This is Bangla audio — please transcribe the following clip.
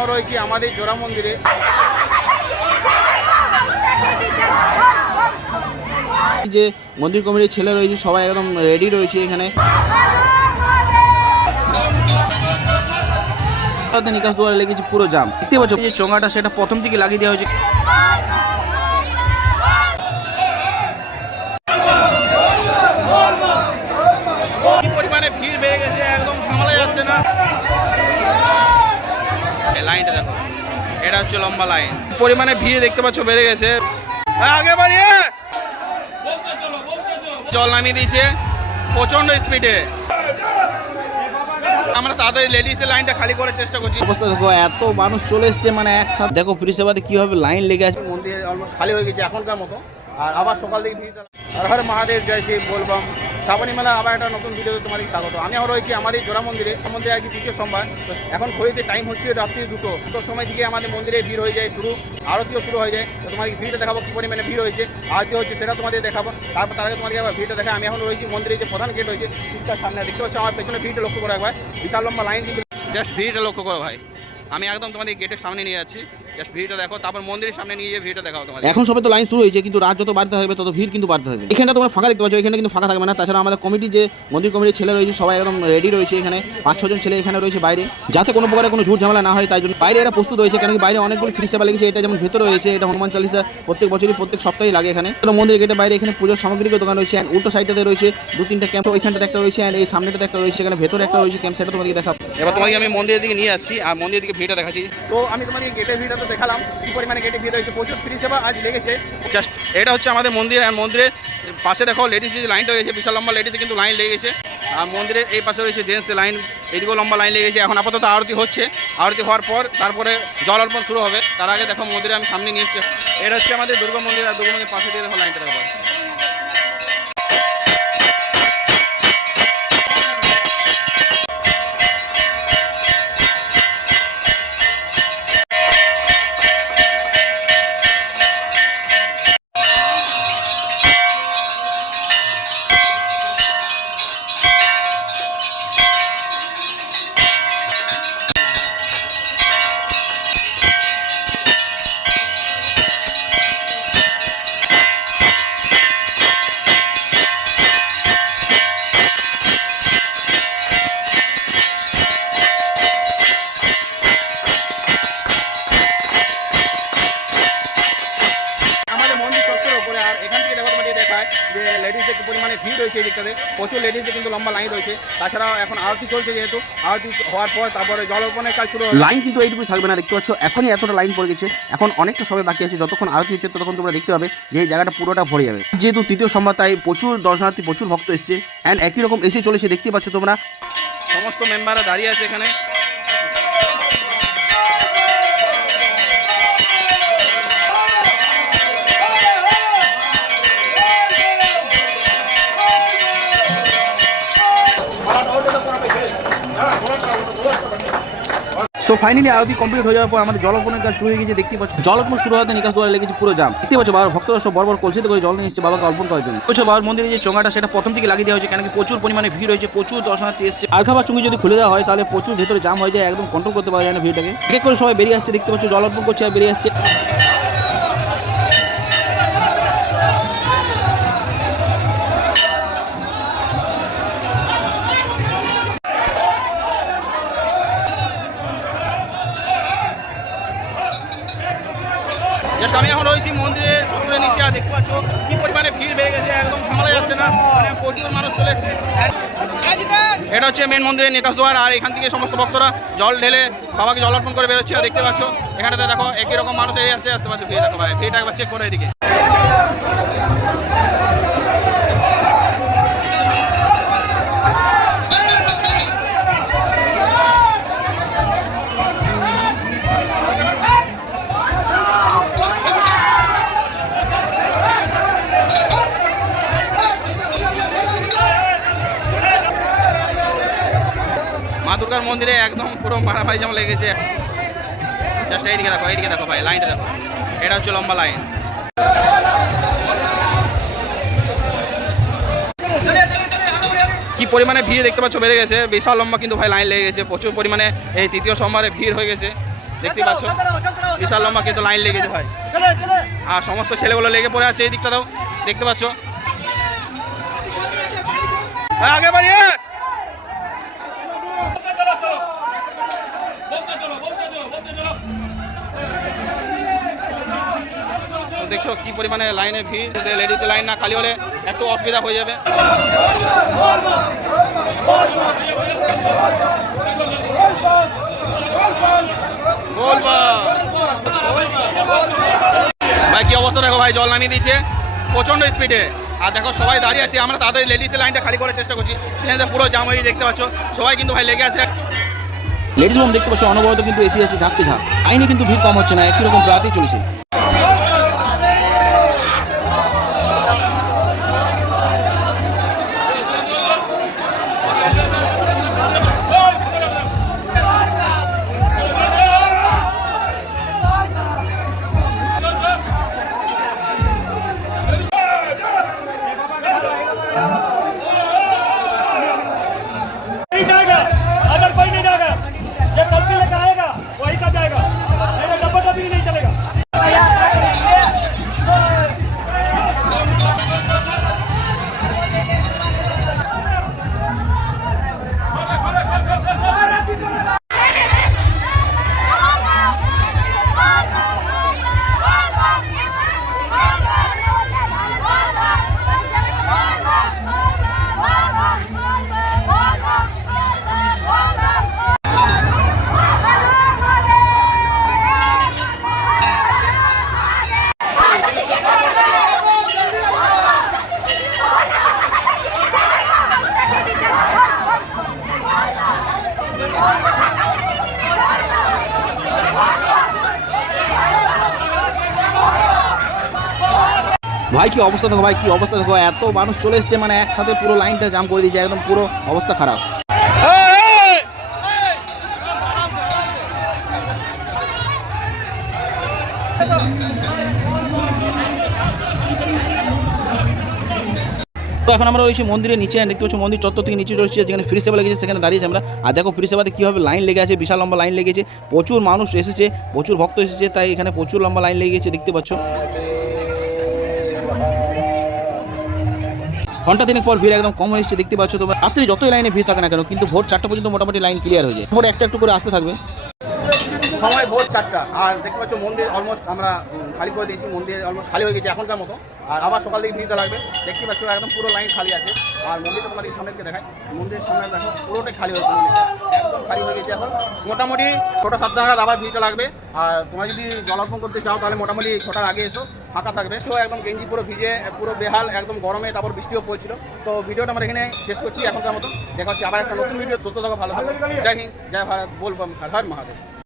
এখন রয়েছি আমাদের জোড়া মন্দিরে। যে মন্দির কমিটির ছেলে রয়েছে, সবাই একদম রেডি রয়েছে এখানে। নিকাশ দুয়ারে লেগেছে পুরো জাম। দেখতে পাচ্ছ যে চোঙাটা সেটা প্রথম থেকে লাগিয়ে দেওয়া হয়েছে। লাইনটা দেখো। এটা হচ্ছে লম্বা লাইন। পরিমাণে ভিড় দেখতে পাচ্ছ বেড়ে গেছে। হ্যাঁ, আগে বাড়িয়ে। জল নামিয়ে দিয়েছে প্রচণ্ড স্পিডে। আমরা লেডিসের লাইনটা খালি করার চেষ্টা করছি। এত মানুষ চলে মানে একসাথে। দেখো কীভাবে লাইন লেগে অলমোস্ট খালি হয়ে গেছে মতো। আর আবার সকাল শ্রাবণী মেলা আবার একটা নতুন ভিডিওতে তোমাদের স্বাগত। আমি এখন রয়েছি আমার এই জোড়া মন্দিরে। মন্দিরে আজকে দ্বিতীয় সোমবার। এখন ঘড়িতে টাইম হচ্ছে রাত্রি দুটো। দুটোর সময় থেকে আমাদের মন্দিরে ভিড় হয়ে যায় শুরু। আরতিও শুরু হয়ে যায়। তো তোমাদের ভিড়টা দেখাবো কী পরিমাণে ভিড় হয়েছে। আরতি হচ্ছে সেটা তোমাদের দেখাবো। তারপর তার আগে তোমাকে আবার ভিড়টা দেখা। আমি এখন রয়েছি মন্দিরে যে প্রধান গেট হয়েছে শীতকার সামনে। দেখতে পাচ্ছ আমার পেছনে ভিড়টা লক্ষ্য করা একবার। বিশাল লম্বা লাইন জাস্ট ভিড়টা লক্ষ্য করো ভাই। আমি একদম তোমাদের গেটের সামনে নিয়ে যাচ্ছি। জাস্ট ভিড়টা দেখো তারপর মন্দিরের সামনে নিয়ে গিয়ে দেখাও তোমাদের। এখন সবে তো লাইন শুরু হয়েছে কিন্তু রাত যত বাড়তে থাকবে তত ভিড় কিন্তু বাড়তে থাকবে। এখানটা তোমরা ফাঁকা দেখতে পাচ্ছ এখানে কিন্তু ফাঁকা থাকবে না। তাছাড়া আমাদের কমিটি যে মন্দির কমিটির ছেলে রয়েছে সবাই একদম রেডি রয়েছে এখানে। পাঁচ ছজন ছেলে এখানে রয়েছে বাইরে। যাতে কোনো প্রকারের কোনো ঝুট ঝামেলা না হয় তাই জন্য বাইরে এরা প্রস্তুত হয়েছে কারণ কি বাইরে অনেকগুলো ফ্রি সেবা লেগেছে এটা যেমন ভেতরে রয়েছে এটা হনুমান চালিসা প্রত্যেক বছরই প্রত্যেক সপ্তাহে লাগে এখানে। তো মন্দির গেটে বাইরে এখানে পুজোর সামগ্রিক দোকান রয়েছে and উল্টো সাইডটাতে রয়েছে দু তিনটা ক্যাম্প ওইখানটাতে একটা রয়েছে and এই সামনেটাতে একটা রয়েছে এখানে ভেতরে একটা রয়েছে ক্যাম্প সেটা তোমাদেরকে দেখাবো। এবার তোমাকে আমি মন্দিরের দিকে নিয়ে যাচ্ছি আর মন্দিরের দিকে ভিড়টা দেখাচ্ছি। তো আমি তোমাকে গেটের ভিড়টা তো দেখালাম কি পরিমাণে গেটে ভিড় হয়েছে, প্রচুর ফ্রি সেবা আজ লেগেছে। জাস্ট এটা হচ্ছে আমাদের মন্দির, আর মন্দিরের পাশে দেখো লেডিস লাইনটা রয়েছে, বিশাল লম্বা লেডিসে কিন্তু লাইন লেগেছে। আর মন্দিরের এই পাশে রয়েছে জেন্টসের লাইন এদিকেও লম্বা লাইন লেগেছে। এখন আপাতত আরতি হচ্ছে। আরতি হওয়ার পর তারপরে জল অর্পণ শুরু হবে। তার আগে দেখো মন্দিরে আমি সামনে নিয়ে এসছি। এটা হচ্ছে আমাদের দুর্গা মন্দির, আর দুর্গা মন্দির পাশে দিয়ে দেখো লাইনটা দেখো। দেখায় যে লেডিসদের কি পরিমাণে ভিড় রয়েছে এই দিকটাতে। প্রচুর লেডিসদের কিন্তু লম্বা লাইন রয়েছে। তাছাড়াও এখন আরতি চলছে যেহেতু। আরতি হওয়ার পর তারপরে জল অর্পণের কাজ শুরু লাইন কিন্তু এইটুকুই থাকবে না দেখতে পাচ্ছ? এখনই এতটা লাইন পড়ে গেছে। এখন অনেকটা সময় বাকি আছে। যতক্ষণ আরতি হচ্ছে ততক্ষণ তোমরা দেখতে পাবে যে এই জায়গাটা পুরোটা ভরে যাবে। যেহেতু তৃতীয় সোমবার তাই প্রচুর দর্শনার্থী প্রচুর ভক্ত এসছে। অ্যান্ড একই রকম এসে চলেছে দেখতে পাচ্ছ তোমরা। সমস্ত মেম্বাররা দাঁড়িয়ে আছে এখানে। সো ফাইনালি আরতি কমপ্লিট হয়ে যাওয়ার পর আমাদের জলপনের কাজ শুরু হয়ে গেছে দেখতে পাচ্ছ। জলপন শুরু হতে নিকাশ দুয়ারে লেগেছে পুরো জাম। দেখতে পাচ্ছ, বাবার ভক্তরা সব বড় কলসিতে করে জল নিয়ে এসেছে, বাবাকে অর্পণ করার জন্য। বলছো বাবার মন্দিরে যে চোঙাটা, সেটা প্রথম থেকে লাগিয়ে দেওয়া হয়েছে, কেন কি প্রচুর পরিমাণে ভিড় হয়েছে প্রচুর দর্শনার্থী এসেছে। আর খাবার চুঙ্গি যদি খুলে দেওয়া হয়, তাহলে প্রচুর ভেতরে জাম হয়ে যায়, একদম কন্ট্রোল করতে পারা যায় না ভিড়টাকে। এক করে সবাই বেরিয়ে আসছে, দেখতে পাচ্ছ জল অর্পণ করছে আর বেরিয়ে আসছে। মানে মানুষ এটা হচ্ছে মেন মন্দিরের নিকাশ দ্বার আর এখান থেকে সমস্ত ভক্তরা জল ঢেলে বাবাকে জল অর্পণ করে বেরোচ্ছে দেখতে পাচ্ছ এখানে দেখো, একই রকম মানুষ এই আসছে, আসতে পারছ ভিড় দেখো ভাই ভিড়টা একবার চেক করে এদিকে। দুর্গার মন্দিরে একদম পুরো মারামারি যেমন লেগেছে। এইদিকে দেখো এইদিকে দেখো ভাই, লাইনটা দেখো। এটা হচ্ছে লম্বা লাইন। কি পরিমাণে ভিড় দেখতে পাচ্ছ? বেড়ে গেছে। বিশাল লম্বা কিন্তু ভাই লাইন লেগে গেছে। প্রচুর পরিমাণে এই তৃতীয় সোমবারে ভিড় হয়ে গেছে। দেখতে পাচ্ছ? বিশাল লম্বা কিন্তু লাইন লেগেছে ভাই। আর সমস্ত ছেলেগুলো লেগে পড়ে আছে এই দিকটা দেখতে পাচ্ছ? আগে বাড়িয়ে তো দেখছ কি পরিমাণে লাইনে ভিড়? লেডিতে লাইন না খালি হলে একটু অসুবিধা হয়ে যাবে। ভাই, কি অবস্থা দেখো ভাই, জল নামিয়ে দিয়েছে। প্রচণ্ড স্পিডে আর দেখো, সবাই দাঁড়িয়ে আছে। আমরা তাড়াতাড়ি লেডিসের লাইনটা খালি করার চেষ্টা করছি। পুরো জাম হয়ে দেখতে পাচ্ছ। সবাই কিন্তু ভাই লেগে আছে। লেডিস রুম দেখতে পাচ্ছ, অনবরত কিন্তু এসি আছে ঝাঁকতে ঝাঁক আইনে কিন্তু ভিড় কম হচ্ছে না, একই রকম প্রাতেই চলেছে। ভাই কি অবস্থা দেখো ভাই কি অবস্থা দেখো এত মানুষ চলে এসছে মানে একসাথে পুরো লাইনটা জাম করে দিয়েছে একদম পুরো অবস্থা খারাপ তো এখন আমরা রয়েছি মন্দিরের নিচে দেখতে পাচ্ছি মন্দির চত্বর থেকে নিচে চলছে, যেখানে ফ্রি সেবা লেগেছে, সেখানে দাঁড়িয়েছি আমরা। আর দেখো ফ্রি সেবাতে কীভাবে লাইন লেগে আছে, বিশাল লম্বা লাইন লেগেছে, প্রচুর মানুষ এসেছে, প্রচুর ভক্ত এসেছে, তাই এখানে প্রচুর লম্বা লাইন লেগে গেছে দেখতে পাচ্ছ। ঘণ্টা দিনের পর ভিড় একদম কম হয়েছে দেখতে পাচ্ছ তোমরা। রাত্রি যতই লাইনে ভিড় থাকে না কেন, কিন্তু ভোর চারটা পর্যন্ত মোটামুটি লাইন ক্লিয়ার হয়ে যায়। ভোর একটা একটু করে আসতে থাকবে। সময় ভোর চারটা। আর দেখতে পাচ্ছ মন্দির অলমোস্ট আমরা খালি করে দিয়েছি, মন্দির অলমোস্ট খালি হয়ে গেছে এখনকার মতো। আর আবার সকাল থেকে ভিড়টা লাগবে। দেখতে পাচ্ছ একদম পুরো লাইন খালি আছে। আর মন্দিরটা তোমাদের সামনে দেখায় মন্দিরের সামনে দেখো, পুরোটাই খালি হয়েছে একদম খালি হয়ে গেছে এখন। মোটামুটি ছটা সাতটা নাগাদ আবার ভিড়টা লাগবে। আর তোমরা যদি জলার্পণ করতে চাও, তাহলে মোটামুটি ছটার আগে এসো, ফাঁকা থাকবে। তো একদম গেঞ্জি, পুরো ভিজে, পুরো বেহাল, একদম গরমে, তারপর বৃষ্টিও পড়ছিল। তো ভিডিওটা আমরা এখানে শেষ করছি এখনকার মতো। দেখা হচ্ছে আবার একটা নতুন ভিডিও চলতে থাকো, ভালো থাকো। জয় হিন্দ, জয় ভারত। বলবাম হর হর মহাদেব।